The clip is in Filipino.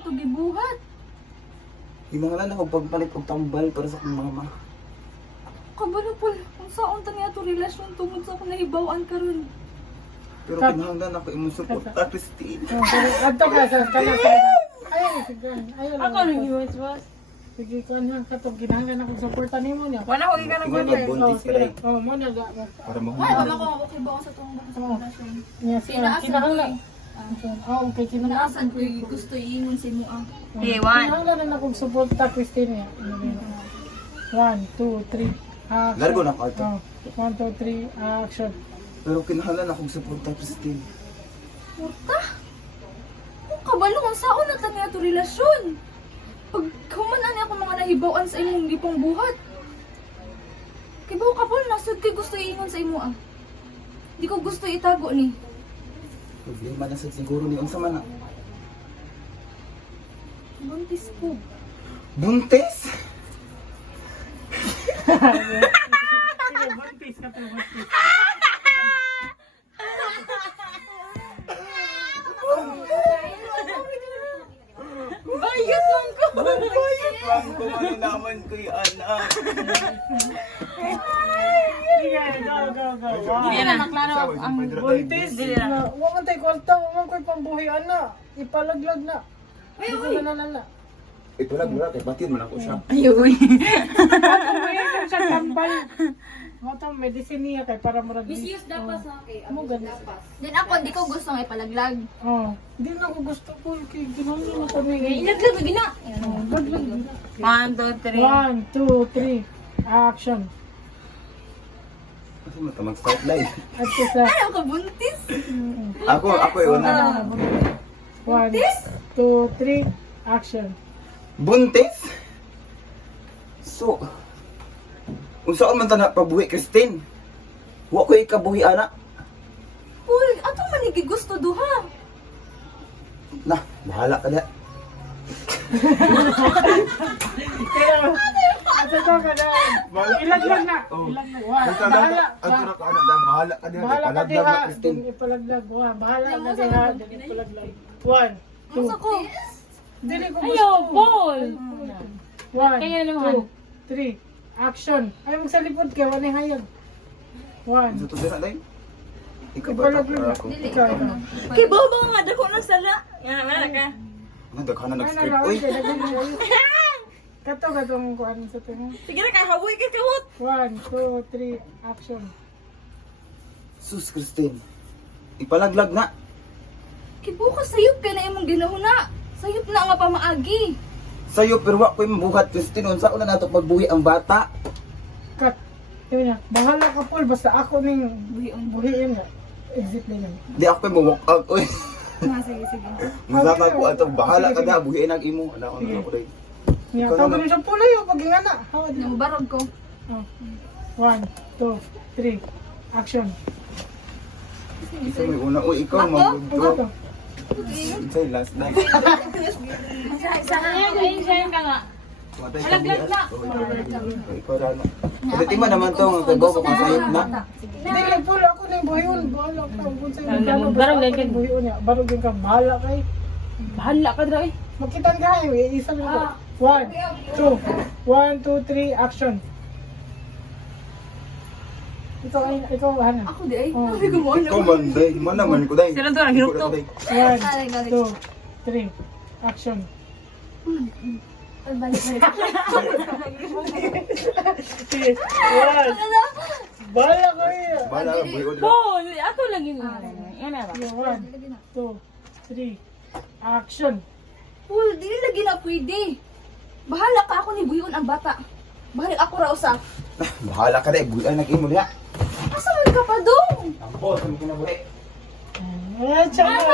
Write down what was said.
to gibuhat. Hinahanglan ako pagpalit og tambal para sa akong mama. Kabalo pol, kung saan ta niya to relasyon tungod sa akong nahibawan karon. Pero kinahanglan ako imong suporta, Christine. Adto ka sa kana. Ayaw, sige. Ayaw. Ako nang iwas was. Sige, kuan lang katong ginahanglan akong suporta nimo niya. Wala ko gikan Tingnan mo, buntis ka rin. Oh, mo na ga. Para mo. Ay, wala ko okay ba ako sa tungod sa relasyon. Yes, kinahanglan. Oh, okay, kinahanglan. Pinaasan ko gusto iingon si mo ah. Kinahanglan na akong suporta, Christine. 1, 2, 3. Largo na ako ito. 1, 2, 3, action. Pero kinahanglan akong suporta, Christine. Puta? Kung kabalo kung saan na ta niya to relasyon. Pag humanan niya ako mga nahibawan sa imong gipong buhat. Kibaw ka pol, nasud kay gusto iingon sa imo ah. Di ko gusto itago ni. Problema na sad siguro ni unsa man na. Buntis ko. Buntis? Sige, buntis ka to, buntis. Bayot lang ko. Bayot ko ano naman ko yung anak. Sige, go. Hindi na maklaro ang Buntis. Wa man tay kwarta, wa man koy pambuhi ana. Ipalaglag na. Ay, na. Ito lang mura kay batin man ako siya. Ayun. Ano siya tambal. Mo to medicine niya kay para murag. Misuse dapat sa akin. Mo ganun. Then ako, di ko gusto nga ipalaglag. Oh, di na ako gusto ko kay ginamit na kami. Ilaglag na gina. 1, 2, 3. 1, 2, 3. Action. Kasi matamang start live. At sa Ayaw ka buntis. Ako yung una. 1, 2, 3. Action. Buntis? So, unsaon man ta na pabuhi, Christine? Wa ko ikabuhi ana. Uy, ato manigi gusto duha. Na, bahala ka na. Kaya, at ito ka na. Ilaglag na. Ilaglag. Bahala. Bahala ka na. Bahala ka Palaglag diha. na, Christine. Ipalaglag. Bahala ka diha. Ipalaglag. 1, 2. Masa ko? Dili ko gusto. Ayaw, Paul. 1, Kaya naman. 2, 3. Action. Ay, magsalipod ka. Wala hayag. 1. Sa to dira dai. Ikaw ba ta para ako? Ikaw. Kay Bobo nga, dako ng sala. Yan, wala ka. Nagdaghan na Ano nag-script. raw? Uy, Katong kuan sa tingin. Sige na, kahawoy ka kawot. 1, 2, 3. Action. sus, Christine. Ipalaglag na. Kay bukas sayop kay na imong ginahuna. Sayop na nga pamaagi. Sa'yo, pero wa ko yung buhat, Christine. Unsaon na nato pagbuhi ang bata? Cut. Yun na. Bahala ka Paul. Basta ako ning buhiin na. Exit na yun. Di ako yung walk out. Uy, Sige. masaka ko ato. Bahala ka na. Buhiin ang imo. Ano ako na ko dai. Nga, Ikaw tawag naman. mo siyang pulay o pag ingana. Hawad na. Namubarog ko. 1, 2, 3. Action. Ikaw may una. Uy, ikaw Ano mag-draw. to? Say last night. Sayang ka nga. Matay Alaglag na. Ikaw rano. Pagdating mo naman to. Kay Bobo kung sayop na. Hindi, Paul. Ako na yung buhiyon. Bahala ka. Kung sa'yo magkano, basta ako na yung buhiyon niya. Barog yung ka. Bahala kay. Bahala ka daw eh. Magkitan ka eh. Isa lang ko. 1, 2. 1, 2, 3. Action. Ikaw, Hana. Ako di ay. Oh. Sabi ko mo Ikaw man, day. Man naman ko, day. Sila to, naghirap to. 1, 2, 3. Action. Balik. Sige. 1. Bahala ka eh. Bahala ka, buhi o dira. Paul, ato lang yun. Yan na ba? 1, 2, 3. Action. Paul, di lagi na pwede. Bahala ka ako ni buyon ang bata. Bahala ako ra usap. Bahala ka, day. Buhi ang nag-imo niya. Asa man ka pa dong? Ang boss, ang kinabuhi. Eh, tsaka.